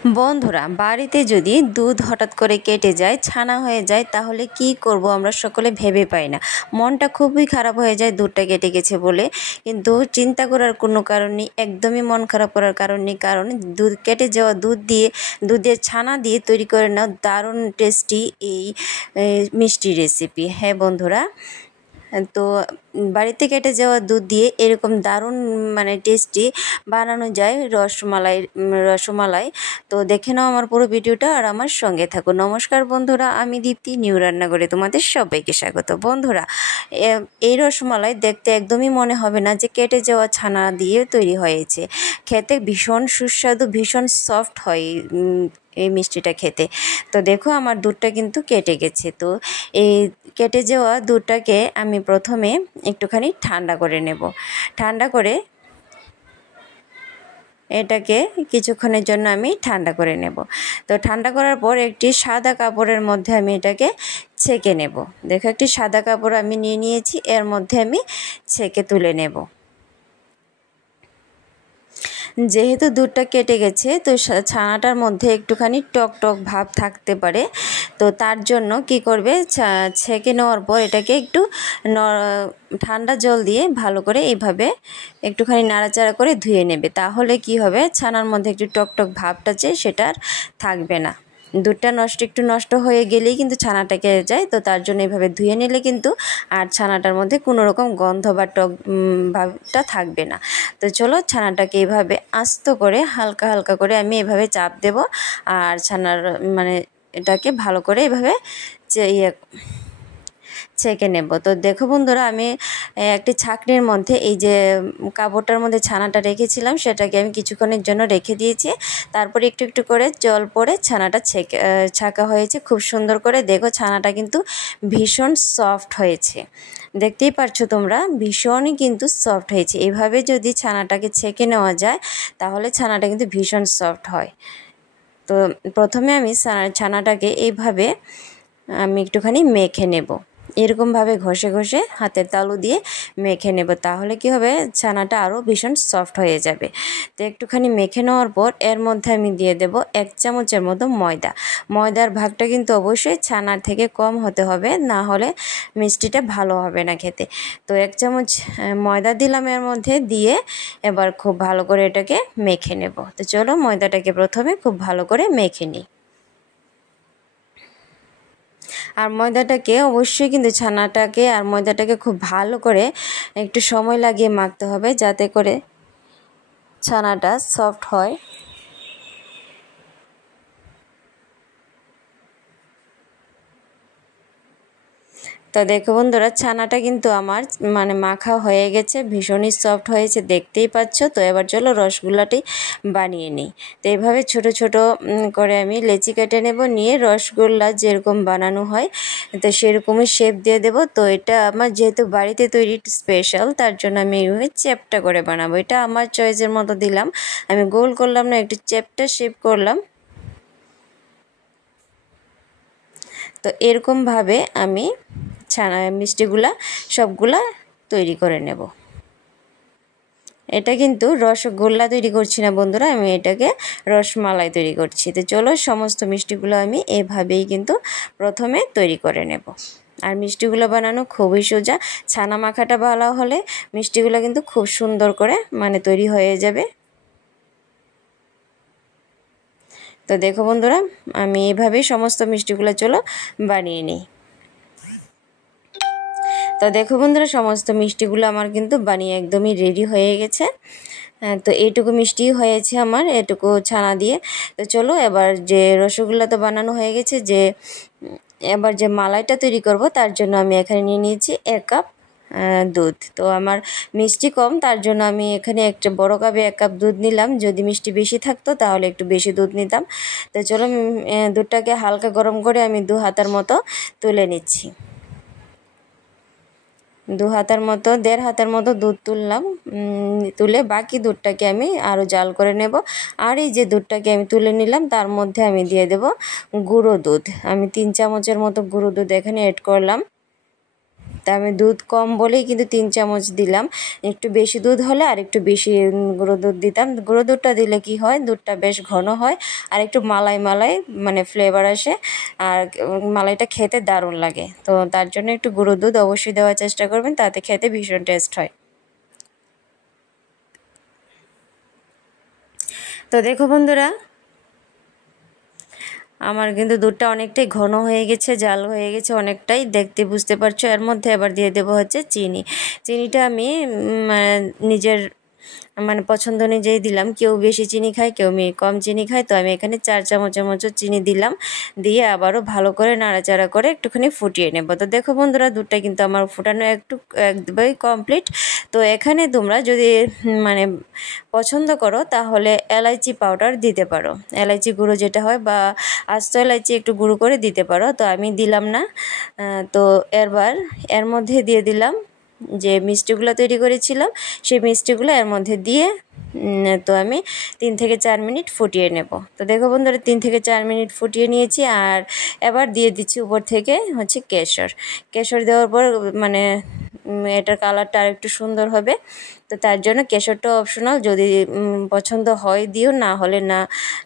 বন্ধুরা, বাড়িতে যদি দুধ হঠাৎ করে কেটে যায়, ছানা হয়ে যায়, তাহলে কি করব আমরা সকলে ভেবে পাই না। মনটা খুবই খারাপ হয়ে যায় দুধটা কেটে গেছে বলে, কিন্তু চিন্তা করার কোনো কারণ নেই, একদমই মন খারাপ করার কারণ নেই। কারণ দুধ কেটে যাওয়া দুধের ছানা দিয়ে তৈরি করে নাও দারুণ টেস্টি এই মিষ্টি রেসিপি। হ্যাঁ বন্ধুরা, তো বাড়িতে কেটে যাওয়া দুধ দিয়ে এরকম দারুণ টেস্টি বানানো যায় রসমালাই। তো দেখে নাও আমার পুরো ভিডিওটা আর আমার সঙ্গে থাকো। নমস্কার বন্ধুরা, আমি দীপ্তি, নিউ রান্নাঘরে তোমাদের সবাইকে স্বাগত। বন্ধুরা, এই রসমালাই দেখতে একদমই মনে হবে না যে কেটে যাওয়া ছানা দিয়ে তৈরি হয়েছে। খেতে ভীষণ সুস্বাদু, ভীষণ সফট হয় এই মিষ্টিটা খেতে। তো দেখো আমার দুধটা কিন্তু কেটে গেছে। তো এই কেটে যাওয়া দুধটাকে আমি প্রথমে একটুখানি ঠান্ডা করে নেব। ঠান্ডা করে এটাকে কিছুক্ষণের জন্য আমি ঠান্ডা করে নেব। তো ঠান্ডা করার পর একটি সাদা কাপড়ের মধ্যে আমি এটাকে ছেঁকে নেব। দেখো, একটি সাদা কাপড় আমি নিয়ে নিয়েছি, এর মধ্যে আমি ছেঁকে তুলে নেব। যেহেতু দুধটা কেটে গেছে, তো ছানাটার মধ্যে একটুখানি টক টক ভাব থাকতে পারে। তো তার জন্য কি করবে, ছেঁকে নেওয়ার পর এটাকে একটু ঠান্ডা জল দিয়ে ভালো করে এইভাবে একটুখানি নাড়াচাড়া করে ধুয়ে নেবে। তাহলে কি হবে, ছানার মধ্যে একটু টক টক ভাবটা যে সেটা আর থাকবে না। দুধটা একটু নষ্ট হয়ে গেলেই কিন্তু ছানাটা কেটে যায়। তো তার জন্য এইভাবে ধুয়ে নিলে কিন্তু আর ছানাটার মধ্যে কোনো রকম গন্ধ বা টক ভাবটা থাকবে না। তো চলো, ছানাটাকে এইভাবে আস্ত করে হালকা হালকা করে আমি এভাবে চাপ দেব, আর ছানার এটাকে ভালো করে এভাবে ছেঁকে নেব। তো দেখো বন্ধুরা, আমি একটি ছাঁকনির মধ্যে এই যে কাপড়টার মধ্যে ছানাটা রেখেছিলাম সেটাকে আমি কিছুক্ষণের জন্য রেখে দিয়েছি। তারপরে একটু একটু করে জল পড়ে ছানাটা ছাঁকা হয়েছে খুব সুন্দর করে। দেখো, ছানাটা কিন্তু ভীষণ সফট হয়েছে, দেখতেই পারছো তোমরা, ভীষণই কিন্তু সফট হয়েছে। এভাবে যদি ছানাটাকে ছেঁকে নেওয়া যায় তাহলে ছানাটা কিন্তু ভীষণ সফট হয়। তো প্রথমে আমি ছানাটাকে এইভাবে আমি একটুখানি মেখে নেব, এরকমভাবে ঘষে ঘষে হাতের তালু দিয়ে মেখে নেব। তাহলে কি হবে, ছানাটা আরও ভীষণ সফট হয়ে যাবে। তো একটুখানি মেখে নেওয়ার পর এর মধ্যে আমি দিয়ে দেব 1 চামচের মতো ময়দা। ময়দার ভাগটা কিন্তু অবশ্যই ছানার থেকে কম হতে হবে, না হলে মিষ্টিটা ভালো হবে না খেতে। তো 1 চামচ ময়দা দিলাম এর মধ্যে, দিয়ে এবার খুব ভালো করে এটাকে মেখে নেব। তো চলো, ময়দাটাকে প্রথমে খুব ভালো করে মেখে নিই। আর ময়দাটাকে অবশ্যই কিন্তু ছানাটাকে আর ময়দাটাকে খুব ভালো করে একটু সময় লাগিয়ে মাখতে হবে, যাতে করে ছানাটা সফট হয়। তো দেখো বন্ধুরা, ছানাটা কিন্তু আমার মাখা হয়ে গেছে, ভীষণই সফট হয়েছে, দেখতেই পাচ্ছ। তো এবার চলো রসগোল্লাটি বানিয়ে নিই। তো এইভাবে ছোট ছোট করে আমি লেচি কেটে নেব, নিয়ে রসগোল্লা যেরকম বানানো হয় তো সেরকমই শেপ দিয়ে দেব। তো এটা আমার যেহেতু বাড়িতে তৈরি স্পেশাল, তার জন্য আমি এইভাবে চ্যাপ্টা করে বানাবো। এটা আমার চয়েসের মতো দিলাম, আমি গোল করলাম না, একটু চ্যাপ্টা শেপ করলাম। তো এরকমভাবে আমি মিষ্টিগুলা সবগুলা তৈরি করে নেব। এটা কিন্তু রসগোল্লা তৈরি করছি না বন্ধুরা, আমি এটাকে রসমালাই তৈরি করছি। তো চলো, সমস্ত মিষ্টিগুলো আমি এভাবেই কিন্তু প্রথমে তৈরি করে নেব। আর মিষ্টিগুলো বানানো খুবই সোজা, ছানা মাখাটা ভালো হলে মিষ্টিগুলো কিন্তু খুব সুন্দর করে তৈরি হয়ে যাবে। তো দেখো বন্ধুরা, আমি এভাবেই সমস্ত মিষ্টিগুলো চলো বানিয়ে নিই। তো দেখো বন্ধুরা, সমস্ত মিষ্টিগুলো আমার কিন্তু বানিয়ে একদমই রেডি হয়ে গেছে। তো এইটুকু মিষ্টি হয়েছে আমার, এটুকু ছানা দিয়ে। তো চলো, এবার যে রসগোল্লা তো বানানো হয়ে গেছে, এবার যে মালাইটা তৈরি করব তার জন্য আমি এখানে নিয়ে নিয়েছি 1 কাপ দুধ। তো আমার মিষ্টি কম, তার জন্য আমি এখানে একটা বড় কাপে 1 কাপ দুধ নিলাম। যদি মিষ্টি বেশি থাকতো তাহলে একটু বেশি দুধ নিতাম। তো চলো, দুধটাকে হালকা গরম করে আমি 2 হাতার মতো তুলে নিচ্ছি। 2 হাতার মতো, 1.5 হাতার মতো দুধ তুললাম। তুলে বাকি দুধটাকে আমি আরও জাল করে নেব। আর এই যে দুধটাকে আমি তুলে নিলাম, তার মধ্যে আমি দিয়ে দেব গুঁড়ো দুধ। আমি 3 চামচের মতো গুঁড়ো দুধ এখানে অ্যাড করলাম। তা আমি দুধ কম বলেই কিন্তু 3 চামচ দিলাম। একটু বেশি দুধ হলে আর একটু বেশি গুঁড়ো দুধ দিতাম। গুঁড়ো দুধটা দিলে কি হয়, দুধটা বেশ ঘন হয় আর একটু মালাই মালাই মানে ফ্লেভার আসে, আর মালাইটা খেতে দারুণ লাগে। তো তার জন্য একটু গুঁড়ো দুধ অবশ্যই দেওয়ার চেষ্টা করবেন, তাতে খেতে ভীষণ টেস্ট হয়। তো দেখো বন্ধুরা, আমার কিন্তু দুধটা অনেকটাই ঘন হয়ে গেছে, জাল হয়ে গেছে অনেকটাই, দেখতে বুঝতে পারছো। এর মধ্যে এবার দিয়ে দেবো হচ্ছে চিনি। চিনিটা আমি নিজের মানে পছন্দ অনুযায়ী দিলাম। কেউ বেশি চিনি খায়, কেউ কম চিনি খায়। তো আমি এখানে 4 চামচের মতো চিনি দিলাম, দিয়ে আবারও ভালো করে নাড়াচাড়া করে একটুখানি ফুটিয়ে নেব। তো দেখো বন্ধুরা, দুধটা কিন্তু আমার ফুটানো একদমই কমপ্লিট। তো এখানে তোমরা যদি মানে পছন্দ করো তাহলে এলাইচি পাউডার দিতে পারো, এলাইচি গুঁড়ো যেটা হয়, বা আস্ত এলাইচি একটু গুঁড়ো করে দিতে পারো। তো আমি দিলাম না। তো এর মধ্যে দিয়ে দিলাম যে মিষ্টিগুলো তৈরি করেছিলাম, সেই মিষ্টিগুলো এর মধ্যে দিয়ে তো আমি 3 থেকে 4 মিনিট ফুটিয়ে নেব। তো দেখো বন্ধুরা, 3 থেকে 4 মিনিট ফুটিয়ে নিয়েছি। আর এবার দিয়ে দিচ্ছি উপর থেকে হচ্ছে কেশর দেওয়ার পর মানে এটার কালারটা আর একটু সুন্দর হবে। তো তার জন্য কেশরটা অপশনাল, যদি পছন্দ হয় দিও, না হলে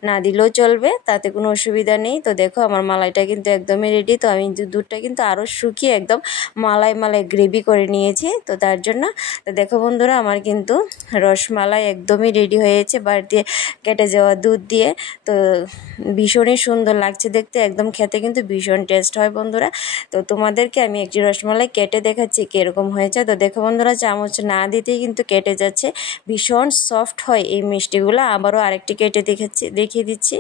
না দিলেও চলবে, তাতে কোনো অসুবিধা নেই। তো দেখো আমার মালাইটা কিন্তু একদমই রেডি। তো আমি দুধটা কিন্তু আরও শুকিয়ে একদম মালাই গ্রেভি করে নিয়েছি। তো তার জন্য তো দেখো বন্ধুরা, আমার কিন্তু রসমালাই একদমই রেডি হয়েছে বাড়িতে কেটে যাওয়া দুধ দিয়ে। তো ভীষণই সুন্দর লাগছে দেখতে, একদম খেতে কিন্তু ভীষণ টেস্ট হয় বন্ধুরা। তো তোমাদেরকে আমি একটি রসমালাই কেটে দেখাচ্ছি কীরকম হয়েছে। তো দেখো বন্ধুরা, চামচ না দিতেই কিন্তু কেটে যাচ্ছে, ভীষণ সফট হয় এই মিষ্টিগুলো। আবারও আরেকটি কেটে দেখিয়ে দিচ্ছি।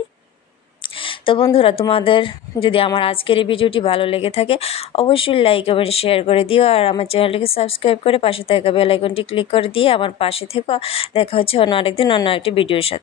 তো বন্ধুরা, তোমাদের যদি আমার আজকের এই ভিডিওটি ভালো লেগে থাকে অবশ্যই লাইক কমেন্ট শেয়ার করে দিও, আর আমার চ্যানেলটিকে সাবস্ক্রাইব করে পাশে থাকা বেল আইকনটি ক্লিক করে দিয়ে আমার পাশে থেকো। দেখা হচ্ছে অন্য আরেকদিন অন্য একটি ভিডিওর সাথে।